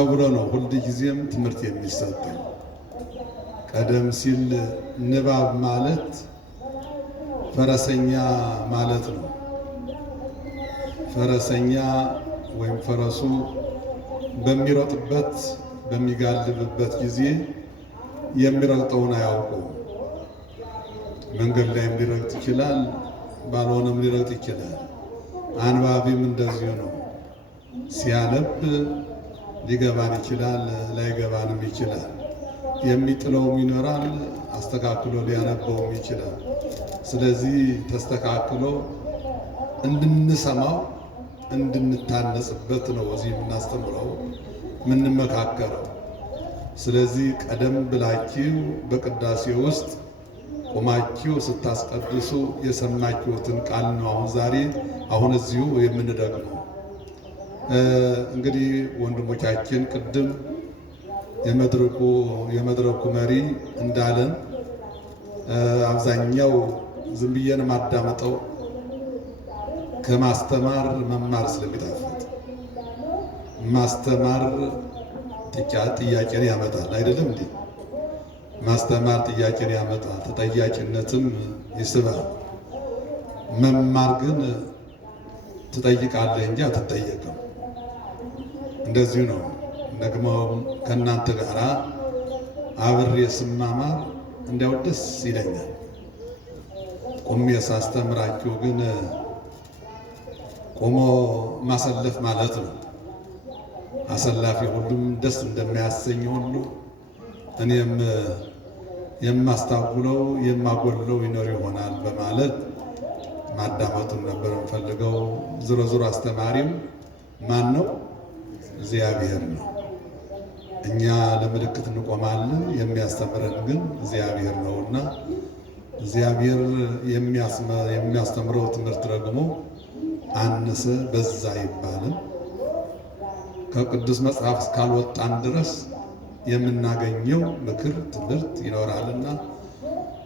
ተብሎ ነው ሁል ጊዜም ትምህርት የሚሰጠው። ቀደም ሲል ንባብ ማለት ፈረሰኛ ማለት ነው። ፈረሰኛ ወይም ፈረሱ በሚሮጥበት በሚጋልብበት ጊዜ የሚረግጠውን አያውቁም። መንገድ ላይም ሊረግጥ ይችላል፣ ባልሆነም ሊረግጥ ይችላል። አንባቢም እንደዚሁ ነው። ሲያነብ ሊገባን ይችላል፣ ላይገባንም ይችላል። የሚጥለውም ይኖራል፣ አስተካክሎ ሊያነበውም ይችላል። ስለዚህ ተስተካክሎ እንድንሰማው እንድንታነጽበት ነው እዚህ የምናስተምረው የምንመካከረው። ስለዚህ ቀደም ብላችሁ በቅዳሴ ውስጥ ቆማችሁ ስታስቀድሱ የሰማችሁትን ቃል ነው አሁን እዚሁ የምንደግመው። እንግዲህ ወንድሞቻችን ቅድም የመድረኩ መሪ እንዳለን አብዛኛው ዝም ብዬን ማዳመጠው ከማስተማር መማር ስለሚጣፍጥ ማስተማር ጥያቄን ያመጣል አይደለም እንዴ? ማስተማር ጥያቄን ያመጣል፣ ተጠያቂነትም ይስባል። መማር ግን ትጠይቃለህ እንጂ አትጠየቅም። እንደዚሁ ነው። ደግሞ ከእናንተ ጋር አብሬ ስማማር እንዲያው ደስ ይለኛል። ቆሜ ሳስተምራችሁ ግን ቆሞ ማሰለፍ ማለት ነው። አሰላፊ ሁሉም ደስ እንደሚያሰኝ ሁሉ እኔም የማስታውለው የማጎለው ይኖር ይሆናል በማለት ማዳመጡን ነበር የምፈልገው። ዝሮ አስተማሪው ማን ነው? እግዚአብሔር ነው። እኛ ለምልክት እንቆማለን፣ የሚያስተምረን ግን እግዚአብሔር ነውና እግዚአብሔር የሚያስተምረው ትምህርት ደግሞ አነሰ በዛ ይባልም ከቅዱስ መጽሐፍ እስካልወጣን ድረስ የምናገኘው ምክር ትምህርት ይኖራልና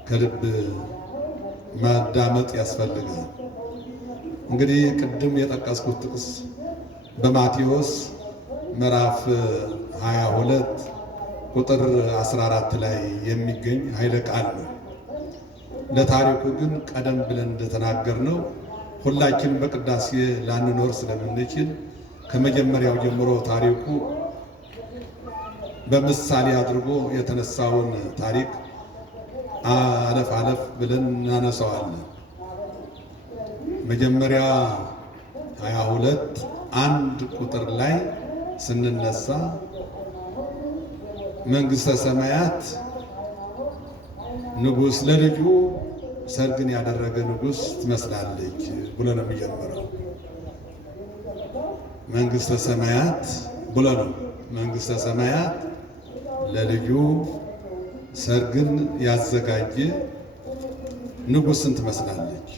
ከልብ ማዳመጥ ያስፈልጋል። እንግዲህ ቅድም የጠቀስኩት ጥቅስ በማቴዎስ ምዕራፍ 22 ቁጥር 14 ላይ የሚገኝ ኃይለ ቃል ነው። ለታሪኩ ግን ቀደም ብለን እንደተናገርነው ሁላችንም በቅዳሴ ላንኖር ስለምንችል ከመጀመሪያው ጀምሮ ታሪኩ በምሳሌ አድርጎ የተነሳውን ታሪክ አለፍ ብለን እናነሳዋለን። መጀመሪያ 22 አንድ ቁጥር ላይ ስንነሳ መንግሥተ ሰማያት ንጉሥ ለልጁ ሰርግን ያደረገ ንጉሥ ትመስላለች ብሎ ነው የሚጀምረው። መንግሥተ ሰማያት ብሎ ነው። መንግሥተ ሰማያት ለልጁ ሰርግን ያዘጋጀ ንጉሥን ትመስላለች።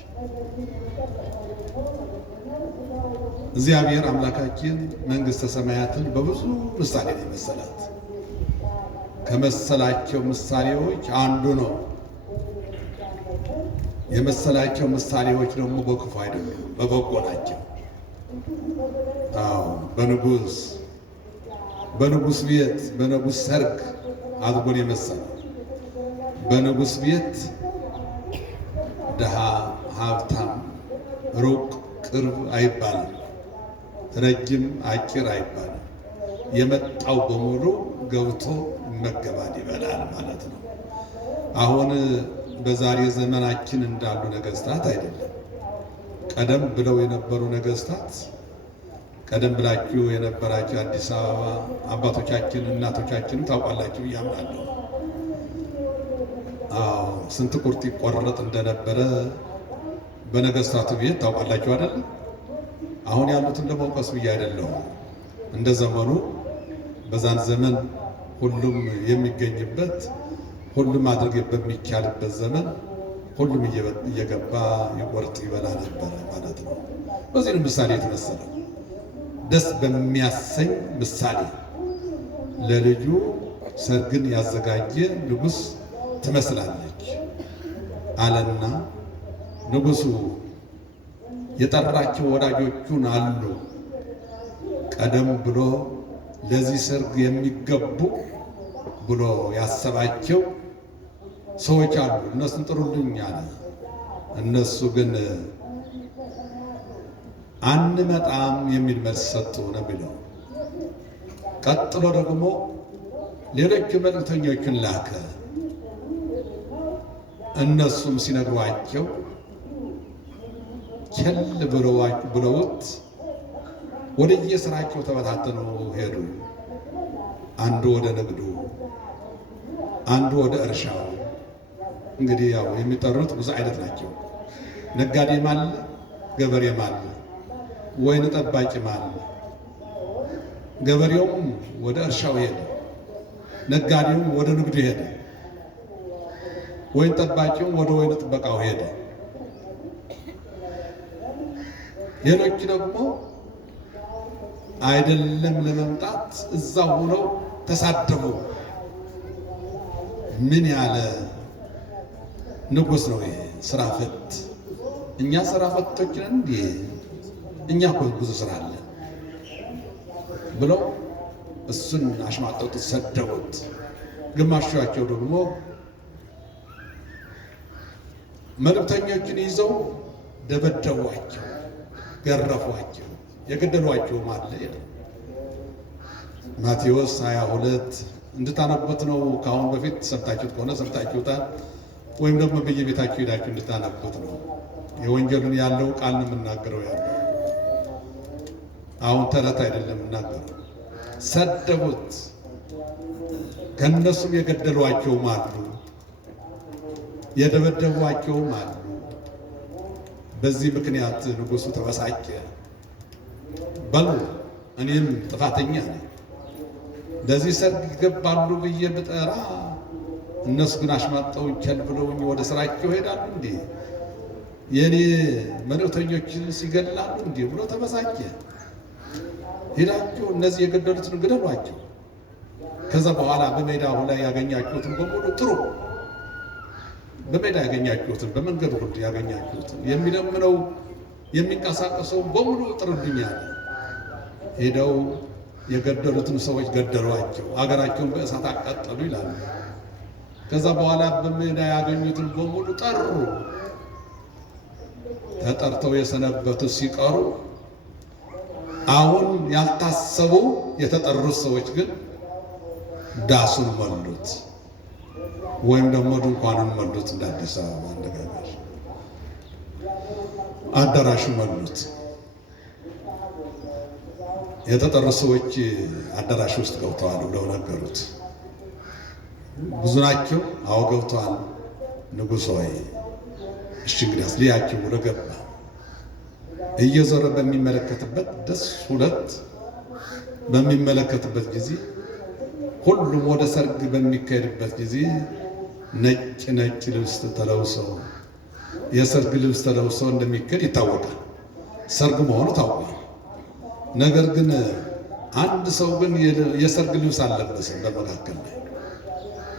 እግዚአብሔር አምላካችን መንግሥተ ሰማያትን በብዙ ምሳሌ ነው የመሰላት። ከመሰላቸው ምሳሌዎች አንዱ ነው። የመሰላቸው ምሳሌዎች ደግሞ በክፉ አይደሉም፣ በበጎ ናቸው። አዎ በንጉሥ ቤት በንጉሥ ሰርግ አድርጎን የመሰለ በንጉሥ ቤት ድሃ ሀብታም ሩቅ ቅርብ አይባልም፣ ረጅም አጭር አይባልም። የመጣው በሙሉ ገብቶ ይመገባል፣ ይበላል ማለት ነው። አሁን በዛሬ ዘመናችን እንዳሉ ነገስታት አይደለም። ቀደም ብለው የነበሩ ነገስታት ቀደም ብላችሁ የነበራችሁ አዲስ አበባ አባቶቻችን እናቶቻችን ታውቃላችሁ እያምናለሁ። አዎ ስንት ቁርጥ ይቆረጥ እንደነበረ በነገስታቱ ቤት ታውቃላችሁ አይደል? አሁን ያሉትን ለመውቀስ ብዬ አይደለሁም። እንደ ዘመኑ በዛን ዘመን ሁሉም የሚገኝበት ሁሉም ማድረግ በሚቻልበት ዘመን ሁሉም እየገባ ይቆርጥ ይበላ ነበር ማለት ነው። በዚህ ነው ምሳሌ የተመሰለው። ደስ በሚያሰኝ ምሳሌ ለልጁ ሰርግን ያዘጋጀ ንጉሥ ትመስላለች አለና ንጉሡ የጠራቸው ወዳጆቹን አሉ። ቀደም ብሎ ለዚህ ሰርግ የሚገቡ ብሎ ያሰባቸው ሰዎች አሉ። እነሱን ጥሩልኝ አለ። እነሱ ግን አንመጣም የሚል መልስ ሰጡ ነው የሚለው። ቀጥሎ ደግሞ ሌሎች መልእክተኞችን ላከ። እነሱም ሲነግሯቸው ቸል ብለውት ወደ የስራቸው ተበታተኑ ሄዱ። አንዱ ወደ ንግዱ፣ አንዱ ወደ እርሻው። እንግዲህ ያው የሚጠሩት ብዙ አይነት ናቸው። ነጋዴም አለ፣ ገበሬም አለ፣ ወይን ጠባቂም አለ። ገበሬውም ወደ እርሻው ሄደ፣ ነጋዴውም ወደ ንግዱ ሄደ፣ ወይን ጠባቂውም ወደ ወይን ጥበቃው ሄደ። ሌሎች ደግሞ አይደለም ለመምጣት እዛው ሆነው ተሳደቡ። ምን ያለ ንጉሥ ነው ይሄ! ስራ ፈት! እኛ ስራ ፈቶች ነን እንዴ? እኛ እኮ ብዙ ስራ አለ ብለው እሱን አሽማጠጡት፣ ሰደቡት። ግማሻቸው ደግሞ መልእክተኞችን ይዘው ደበደቧቸው፣ ገረፏቸው፣ የገደሏቸውም አለ ይላል ማቴዎስ 22 እንድታነቡት ነው። ከአሁን በፊት ሰምታችሁት ከሆነ ሰምታችሁታል፣ ወይም ደግሞ በየቤታችሁ ሄዳችሁ እንድታነቡት ነው። የወንጌሉን ያለው ቃል ነው የምናገረው። ያለው አሁን ተረት አይደለም የምናገረው። ሰደቡት፣ ከነሱም የገደሏቸውም አሉ፣ የደበደቧቸውም አሉ። በዚህ ምክንያት ንጉሡ ተበሳጨ። በሉ እኔም ጥፋተኛ ነኝ፣ ለዚህ ሰርግ ይገባሉ ብዬ ብጠራ እነሱ ግን አሽማጠው ቸል ብለውኝ ወደ ስራቸው ሄዳሉ እንዴ? የኔ መልእክተኞችን ሲገላሉ እንዴ ብሎ ተበሳጨ። ሄዳችሁ እነዚህ የገደሉትን ግደሏቸው። ከዛ በኋላ በሜዳው ላይ ያገኛችሁትን በሙሉ ጥሩ፣ በሜዳ ያገኛችሁትን፣ በመንገድ ሁሉ ያገኛችሁትን፣ የሚለምነው የሚንቀሳቀሰው በሙሉ ጥሩልኛል። ሄደው የገደሉትን ሰዎች ገደሏቸው፣ አገራቸውን በእሳት አቃጠሉ ይላሉ። ከዛ በኋላ በሜዳ ያገኙትን በሙሉ ጠሩ። ተጠርተው የሰነበቱ ሲቀሩ አሁን ያልታሰቡ የተጠሩት ሰዎች ግን ዳሱን መሉት፣ ወይም ደግሞ ድንኳኑን መሉት። እንደ አዲስ አበባ አነጋገር አዳራሹ መሉት። የተጠሩት ሰዎች አዳራሽ ውስጥ ገብተዋል ብለው ነገሩት። ብዙ ናቸው። አዎ ገብተዋል። ንጉሥ ሆይ እሺ እንግዲያስ ልያቸው ብሎ ገባ። እየዞረ በሚመለከትበት ደስ ሁለት በሚመለከትበት ጊዜ ሁሉም ወደ ሰርግ በሚካሄድበት ጊዜ ነጭ ልብስ ተለብሰው የሰርግ ልብስ ተለብሰው እንደሚካሄድ ይታወቃል። ሰርግ መሆኑ ታውቋል። ነገር ግን አንድ ሰው ግን የሰርግ ልብስ አልለበሰም። በመካከል ላይ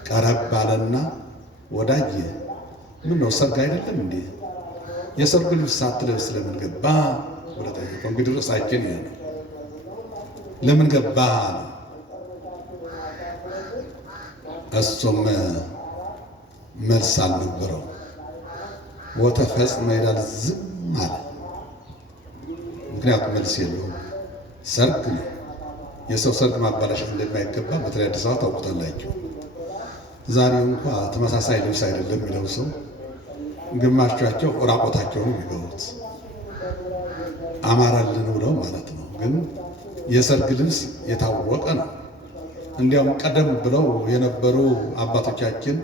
ቀረብ አለና ወዳጄ ምን ነው ሰርግ አይደለም እንዴ? የሰርግ ልብስ ሳትለብስ ለምን ገባ ብሎ ጠየቀው። እንግዲህ ርዕሳችን ይሄ ነው። ለምን ገባ? እሱም መልስ አልነበረው። ወተፈጽመ ይላል፣ ዝም አለ። ምክንያቱም መልስ የለውም። ሰርግ ነው። የሰው ሰርግ ማባላሸት እንደማይገባ በተለይ አዲስ አበባ ታውቁታላችሁ። ዛሬ እንኳ ተመሳሳይ ልብስ አይደለም የሚለብሰው፣ ግማሻቸው ራቆታቸውን የሚገቡት አማራልን ብለው ማለት ነው። ግን የሰርግ ልብስ የታወቀ ነው። እንዲያውም ቀደም ብለው የነበሩ አባቶቻችን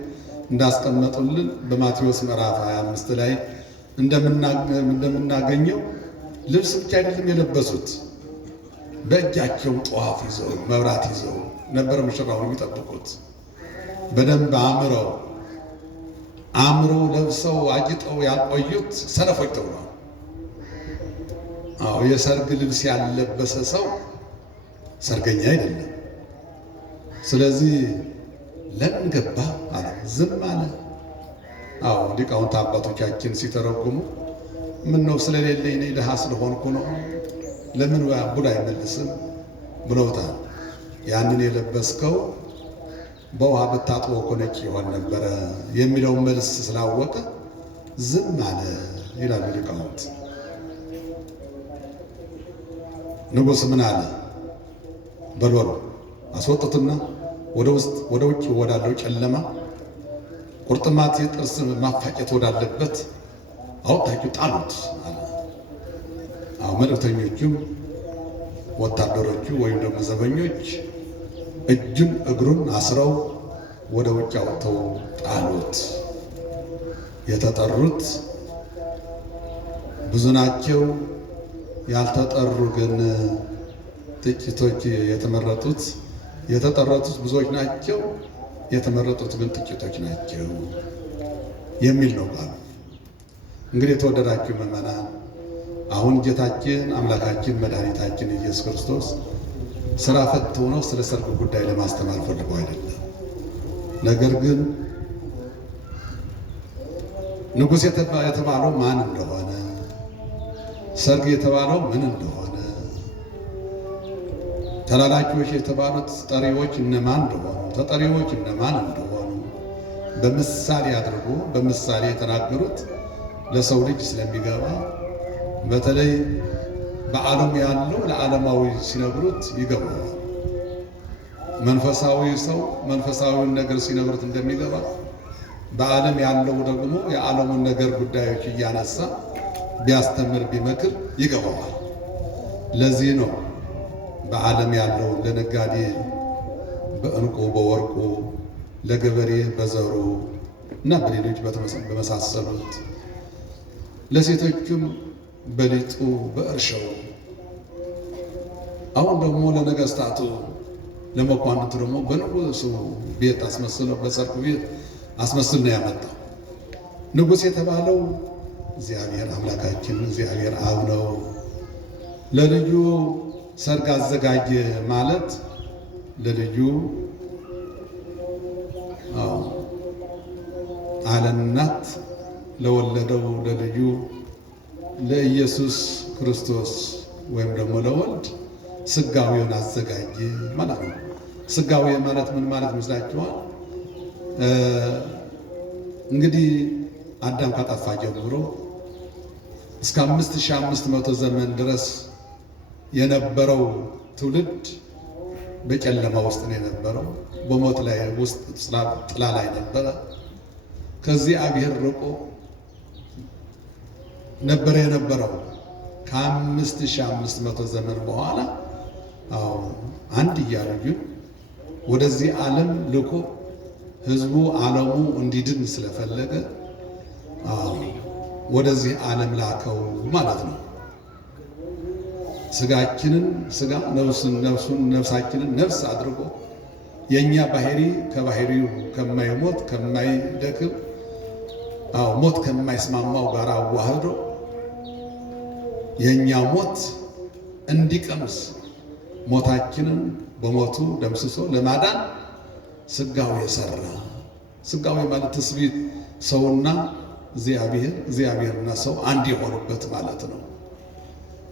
እንዳስቀመጡልን በማቴዎስ ምዕራፍ 25 ላይ እንደምናገኘው ልብስ ብቻ አይደለም የለበሱት፣ በእጃቸው ጧፍ ይዘው መብራት ይዘው ነበር ሙሽራውን የሚጠብቁት። በደንብ አምረው ለብሰው አጅጠው ያቆዩት ሰነፎች ተብሏል። አዎ የሰርግ ልብስ ያለበሰ ሰው ሰርገኛ አይደለም። ስለዚህ ለምን ገባ አለ፣ ዝም አለ። አዎ ሊቃውንት አባቶቻችን ሲተረጉሙ ምን ነው ስለሌለኝ እኔ ድሃ ስለሆንኩ ነው ለምን ብሎ አይመልስም ብለውታል። ያንን የለበስከው በውሃ ብታጥበው እኮ ነጭ ይሆን ነበረ የሚለውን መልስ ስላወቀ ዝም አለ ይላሉ ሊቃውንት። ንጉሥ ምን አለ? በሎሎ አስወጡትና ወደ ውጭ ወዳለው ጨለማ ቁርጥማት የጥርስ ማፋጨት ወዳለበት አውጥታችሁ ጣሉት አለ። መልእክተኞቹም ወታደሮቹ ወይም ደግሞ ዘበኞች እጁን እግሩን አስረው ወደ ውጭ አውጥተው ጣሉት። የተጠሩት ብዙ ናቸው፣ ያልተጠሩ ግን ጥቂቶች። የተጠሩት ብዙዎች ናቸው፣ የተመረጡት ግን ጥቂቶች ናቸው የሚል ነው ቃሉ። እንግዲህ የተወደዳችሁ ምዕመናን፣ አሁን ጌታችን አምላካችን መድኃኒታችን ኢየሱስ ክርስቶስ ስራ ፈት ሆኖ ስለ ሰርግ ጉዳይ ለማስተማር ፈልጎ አይደለም። ነገር ግን ንጉሥ የተባለው ማን እንደሆነ፣ ሰርግ የተባለው ምን እንደሆነ፣ ተላላኪዎች የተባሉት ጠሪዎች እነማን እንደሆኑ፣ ተጠሪዎች እነማን እንደሆኑ በምሳሌ አድርጎ በምሳሌ የተናገሩት ለሰው ልጅ ስለሚገባ በተለይ በዓለም ያለው ለዓለማዊ ሲነግሩት ይገባዋል። መንፈሳዊ ሰው መንፈሳዊውን ነገር ሲነግሩት እንደሚገባ በዓለም ያለው ደግሞ የዓለሙን ነገር ጉዳዮች እያነሳ ቢያስተምር ቢመክር ይገባዋል። ለዚህ ነው በዓለም ያለው ለነጋዴ በዕንቁ በወርቁ፣ ለገበሬ በዘሩ እና በሌሎች በመሳሰሉት፣ ለሴቶቹም በሊጡ በእርሻው፣ አሁን ደግሞ ለነገስታቱ ለመኳንንቱ ደግሞ በንጉሱ ቤት አስመስለው በሰርግ ቤት አስመስል ነው ያመጣው። ንጉሥ የተባለው እግዚአብሔር አምላካችን እግዚአብሔር አብ ነው። ለልጁ ሰርግ አዘጋጀ ማለት ለልጁ አለናት ለወለደው ለልጁ ለኢየሱስ ክርስቶስ ወይም ደግሞ ለወልድ ስጋዊውን አዘጋጀ ማለት ነው። ስጋዊ ማለት ምን ማለት ይመስላችኋል? እንግዲህ አዳም ካጠፋ ጀምሮ እስከ 5500 ዘመን ድረስ የነበረው ትውልድ በጨለማ ውስጥ ነው የነበረው። በሞት ላይ ውስጥ ጥላ ላይ ነበረ። ከዚህ እግዚአብሔር ርቆ ነበረ የነበረው። ከ5500 ዘመን በኋላ አንድያ ልጁን ወደዚህ ዓለም ልኮ ህዝቡ ዓለሙ እንዲድን ስለፈለገ ወደዚህ ዓለም ላከው ማለት ነው። ስጋችንን ስጋ ነፍሱን ነፍሳችንን ነፍስ አድርጎ የኛ ባህሪ ከባህሪው ከማይሞት ከማይደክም ሞት ከማይስማማው ጋር አዋህዶ የኛ ሞት እንዲቀምስ ሞታችንን በሞቱ ደምስሶ ለማዳን ስጋው የሰራ። ስጋው ማለት ትስብእት ሰውና እግዚአብሔርና ሰው አንድ የሆኑበት ማለት ነው።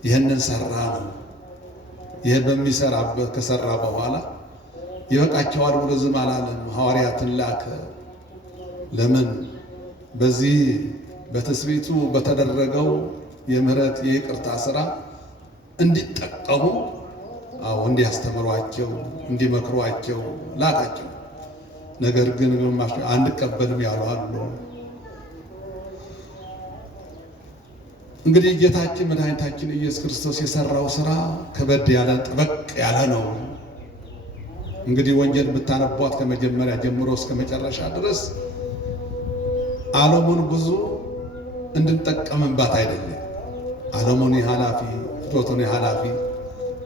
ይህንን ሰራ ነው። ይህ በሚሰራበት ከሰራ በኋላ ይበቃቸዋል ብሎ ዝም አላለም። ሐዋርያትን ላከ። ለምን? በዚህ በትስብእቱ በተደረገው የምህረት የይቅርታ ስራ እንዲጠቀሙ እንዲያስተምሯቸው እንዲመክሯቸው ላካቸው። ነገር ግን ግማሽ አንቀበልም ያሉ አሉ። እንግዲህ ጌታችን መድኃኒታችን ኢየሱስ ክርስቶስ የሰራው ስራ ከበድ ያለ ጠበቅ ያለ ነው። እንግዲህ ወንጌል ብታነቧት ከመጀመሪያ ጀምሮ እስከ መጨረሻ ድረስ ዓለሙን ብዙ እንድንጠቀምባት አይደለም። ዓለሙን ኃላፊ ፍትወቱን ኃላፊ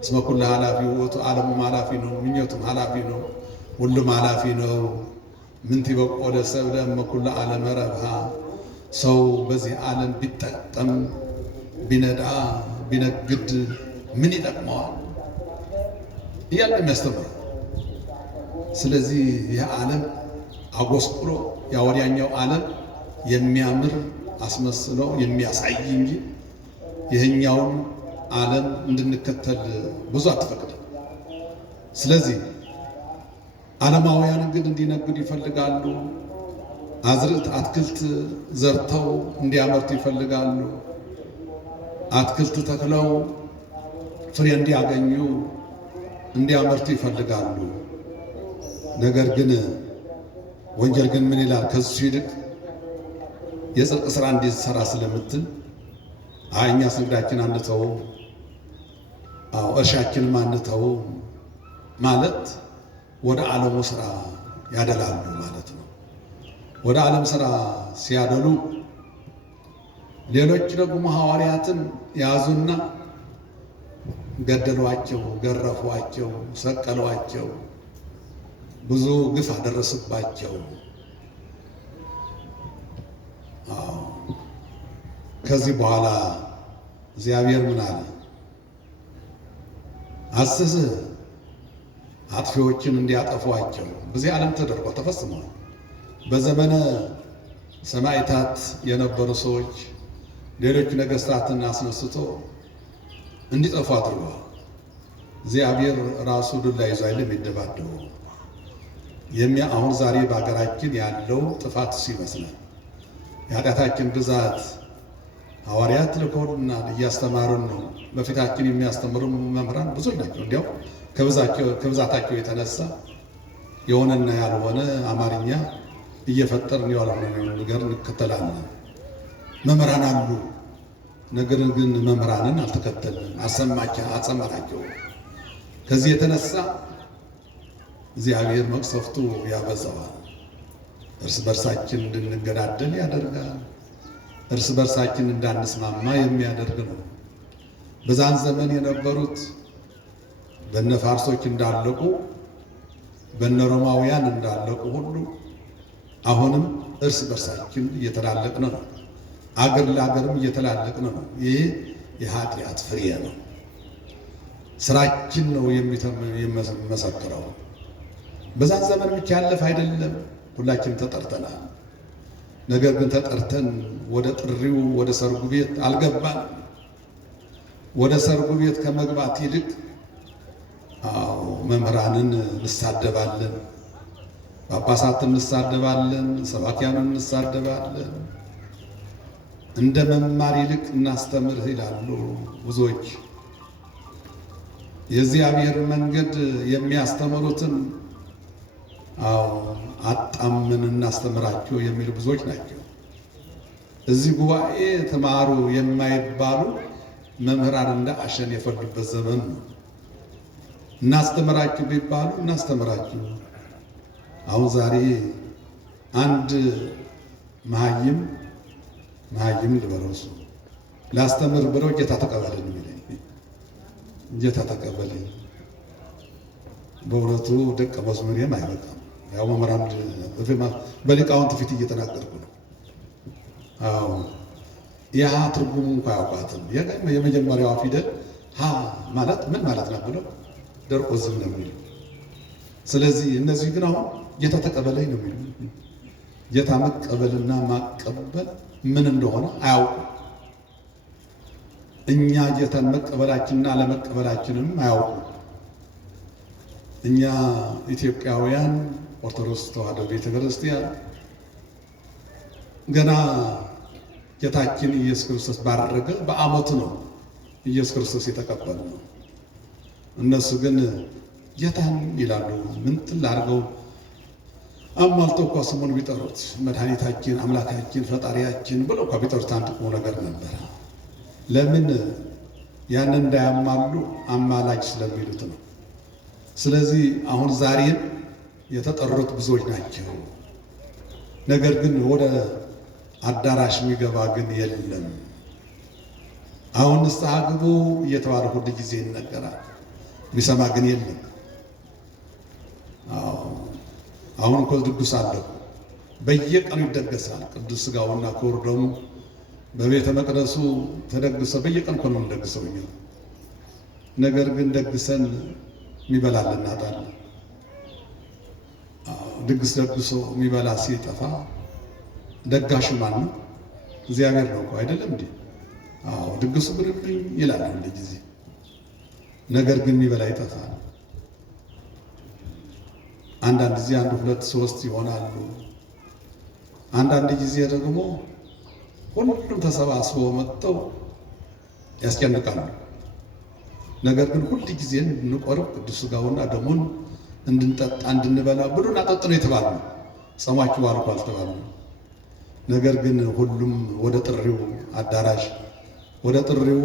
እስመ ኩሉ ኃላፊ ውእቱ፣ ዓለሙም ኃላፊ ነው፣ ምኞቱም ኃላፊ ነው፣ ሁሉም ኃላፊ ነው። ምንቲ በቆለ ሰብእ ለእመ ኩሉ ዓለም ረብሃ፣ ሰው በዚህ ዓለም ቢጠቀም ቢነዳ ቢነግድ ምን ይጠቅመዋል እያለ የሚያስተምረው። ስለዚህ ይህ ዓለም አጎስቁሎ ያወዲያኛው ዓለም የሚያምር አስመስሎ የሚያሳይ እንጂ ይህኛውን ዓለም እንድንከተል ብዙ አትፈቅድም። ስለዚህ ዓለማውያን ግን እንዲነግዱ ይፈልጋሉ። አዝርዕት አትክልት ዘርተው እንዲያመርቱ ይፈልጋሉ። አትክልት ተክለው ፍሬ እንዲያገኙ እንዲያመርቱ ይፈልጋሉ። ነገር ግን ወንጌል ግን ምን ይላል? ከሱ ይልቅ የጽድቅ ሥራ እንዲሰራ ስለምትል እኛ ንግዳችን አንተው፣ እርሻችንም አንተው ማለት ወደ ዓለሙ ሥራ ያደላሉ ማለት ነው። ወደ ዓለም ሥራ ሲያደሉ ሌሎች ደግሞ ሐዋርያትን ያዙና ገደሏቸው፣ ገረፏቸው፣ ሰቀሏቸው፣ ብዙ ግፍ አደረሰባቸው። ከዚህ በኋላ እግዚአብሔር ምን አለ? አዘዘ አጥፊዎችን እንዲያጠፏቸው። በዚህ ዓለም ተደርጎ ተፈጽሟል። በዘመነ ሰማዕታት የነበሩ ሰዎች ሌሎች ነገሥታትን አስነስቶ እንዲጠፉ አድርገዋል። እግዚአብሔር ራሱ ዱላ ይዞ አይደለም የሚደባደበው። አሁን ዛሬ በሀገራችን ያለው ጥፋት እሱ ይመስላል። የኃጢአታችን ብዛት ሐዋርያት ልከውናል፣ እያስተማሩን ነው። በፊታችን የሚያስተምሩ መምህራን ብዙ ናቸው። እንዲያው ከብዛታቸው የተነሳ የሆነና ያልሆነ አማርኛ እየፈጠርን ያልሆነ ነገር እንከተላለን። መምህራን አሉ፣ ነገር ግን መምህራንን አልተከተልንም፣ አጸማታቸው። ከዚህ የተነሳ እግዚአብሔር መቅሰፍቱ ያበዛዋል። እርስ በርሳችን እንድንገዳደል ያደርጋል። እርስ በርሳችን እንዳንስማማ የሚያደርግ ነው። በዛን ዘመን የነበሩት በነ ፋርሶች እንዳለቁ በነ ሮማውያን እንዳለቁ ሁሉ አሁንም እርስ በርሳችን እየተላለቅን ነው። አገር ለአገርም እየተላለቅን ነው። ይህ የኃጢአት ፍሬ ነው። ስራችን ነው የሚመሰክረው። በዛን ዘመን ብቻ ያለፈ አይደለም፣ ሁላችንም ተጠርተናል። ነገር ግን ተጠርተን ወደ ጥሪው ወደ ሰርጉ ቤት አልገባን። ወደ ሰርጉ ቤት ከመግባት ይልቅ መምህራንን እንሳደባለን፣ ጳጳሳትን እንሳደባለን፣ ሰባኪያንን እንሳደባለን። እንደ መማር ይልቅ እናስተምር ይላሉ ብዙዎች። የእግዚአብሔር መንገድ የሚያስተምሩትን አጣምን እናስተምራቸው የሚሉ ብዙዎች ናቸው። እዚህ ጉባኤ ተማሩ የማይባሉ መምህራን እንደ አሸን የፈሉበት ዘመን ነው። እናስተምራችሁ ቢባሉ እናስተምራችሁ። አሁን ዛሬ አንድ መሀይም ልበረሱ ላስተምር ብለው ጌታ ተቀበለኝ የሚለኝ ጌታ ተቀበለኝ። በእውነቱ ደቀ መዝሙሬም አይበቃም። ያው መምህራን በሊቃውንት ፊት እየተናገርኩ ነው። ያ ትርጉሙ እንኳ ያውቃትም። የመጀመሪያዋ ፊደል ሀ ማለት ምን ማለት ነው ብለው ደርቆ ዝም ነው የሚሉ። ስለዚህ እነዚህ ግን አሁን ጌታ ተቀበለኝ ነው የሚሉ። ጌታ መቀበልና ማቀበል ምን እንደሆነ አያውቁም። እኛ ጌታን መቀበላችንና አለመቀበላችንም አያውቁም። እኛ ኢትዮጵያውያን ኦርቶዶክስ ተዋሕዶ ቤተክርስቲያን ገና ጌታችን ኢየሱስ ክርስቶስ ባረገ በዓመቱ ነው ኢየሱስ ክርስቶስ የተቀበለ ነው። እነሱ ግን ጌታን ይላሉ። ምን ጥል አድርገው አማልቶ እኮ ስሙን ቢጠሩት መድኃኒታችን፣ አምላካችን፣ ፈጣሪያችን ብለው እኮ ቢጠሩት አንድ ቁም ነገር ነበር። ለምን ያንን እንዳያማሉ አማላጅ ስለሚሉት ነው። ስለዚህ አሁን ዛሬም የተጠሩት ብዙዎች ናቸው። ነገር ግን ወደ አዳራሽ የሚገባ ግን የለም። አሁን ንስሐ ግቡ እየተባለ ሁሉ ጊዜ ይነገራል፣ የሚሰማ ግን የለም። አሁን እኮ ድግስ አለ፣ በየቀኑ ይደገሳል። ቅዱስ ሥጋውና ክቡር ደሙ በቤተ መቅደሱ ተደግሶ በየቀኑ እኮ ነው የምንደግሰው እኛ። ነገር ግን ደግሰን የሚበላል እናጣለን። ድግስ ደግሶ የሚበላ ሲጠፋ ደጋሹ ማን ነው? እግዚአብሔር ነው እኮ አይደለም እንዴ? ድግሱ ብርብኝ ይላል አንድ ጊዜ፣ ነገር ግን የሚበላ ይጠፋል። አንዳንድ ጊዜ አንድ ሁለት ሶስት ይሆናሉ። አንዳንድ ጊዜ ደግሞ ሁሉም ተሰባስበው መጥተው ያስጨንቃሉ። ነገር ግን ሁል ጊዜ እንድንቆርብ ቅዱስ ሥጋውና ደሙን እንድንጠጣ እንድንበላ ብሉና ጠጡ ነው የተባልነው። ጾማችሁ ባርኩ አልተባልንም። ነገር ግን ሁሉም ወደ ጥሪው አዳራሽ ወደ ጥሪው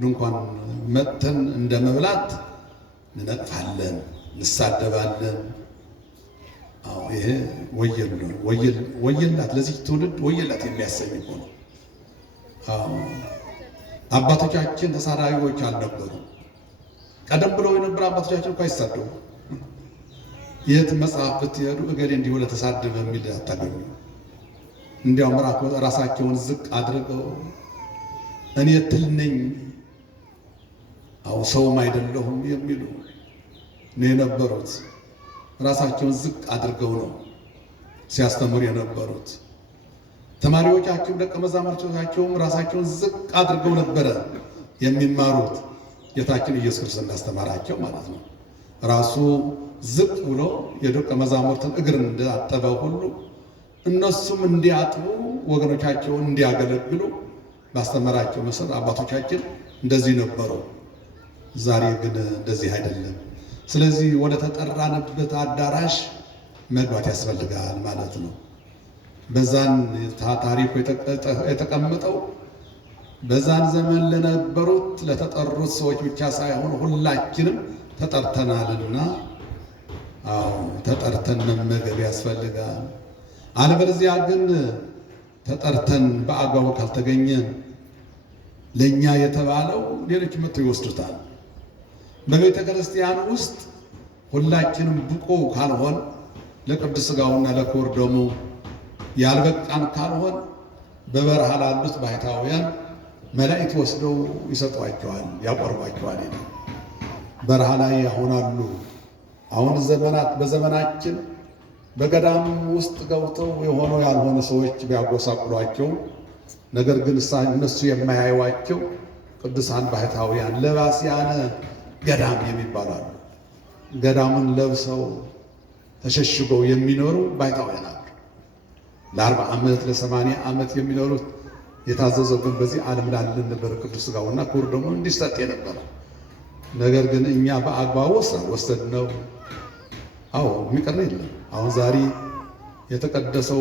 ድንኳን መጥተን እንደ መብላት እንነቅፋለን፣ እንሳደባለን። አዎ ይሄ ወየላት ለዚህ ትውልድ ወየላት የሚያሰኝ እኮ ነው። አዎ አባቶቻችን ተሳዳቢዎች አልነበሩ። ቀደም ብለው የነበሩ አባቶቻችን እኮ አይሳደቡ። የት መጽሐፍ ብትሄዱ እገሌ እንዲሁ ለተሳደበ የሚል አታገኙ። እንዲያውም ራሳቸውን ዝቅ አድርገው እኔ ትል ነኝ፣ አው ሰውም አይደለሁም የሚሉ ነው የነበሩት። ራሳቸውን ዝቅ አድርገው ነው ሲያስተምሩ የነበሩት። ተማሪዎቻቸውም ደቀ መዛሙርቶቻቸውም ራሳቸውን ዝቅ አድርገው ነበረ የሚማሩት። ጌታችን ኢየሱስ ክርስቶስ እንዳስተማራቸው ማለት ነው። ራሱ ዝቅ ብሎ የደቀ መዛሙርትን እግር እንዳጠበው ሁሉ እነሱም እንዲያጥቡ ወገኖቻቸውን እንዲያገለግሉ ባስተማራቸው መሰረት አባቶቻችን እንደዚህ ነበሩ። ዛሬ ግን እንደዚህ አይደለም። ስለዚህ ወደ ተጠራንበት አዳራሽ መግባት ያስፈልጋል ማለት ነው። በዛን ታሪኩ የተቀመጠው በዛን ዘመን ለነበሩት ለተጠሩት ሰዎች ብቻ ሳይሆን ሁላችንም ተጠርተናልና፣ አዎ ተጠርተን መመገብ ያስፈልጋል። አለበለዚያ ግን ተጠርተን በአግባቡ ካልተገኘን ለኛ የተባለው ሌሎች መጥተው ይወስዱታል። በቤተ ክርስቲያን ውስጥ ሁላችንም ብቁ ካልሆን ለቅዱስ ሥጋውና ለክቡር ደሙ ያልበቃን ካልሆን በበረሃ ላሉት ባሕታውያን መላእክት ወስደው ይሰጧቸዋል፣ ያቆርቧቸዋል። በረሃ ላይ ያሆናሉ። አሁን በዘመናችን በገዳም ውስጥ ገብተው የሆኑ ያልሆነ ሰዎች ቢያጎሳቁሏቸው፣ ነገር ግን እነሱ የማያዩዋቸው ቅዱሳን ባሕታውያን ለባስያነ ገዳም የሚባሉ አሉ። ገዳሙን ለብሰው ተሸሽገው የሚኖሩ ባሕታውያን አሉ። ለ40 ዓመት ለ80 ዓመት የሚኖሩት የታዘዘው ግን በዚህ ዓለም ላለን ነበር ቅዱስ ሥጋውና ክቡር ደሙ እንዲሰጥ የነበረ። ነገር ግን እኛ በአግባቡ ወሰድነው። አዎ የሚቀር የለም። አሁን ዛሬ የተቀደሰው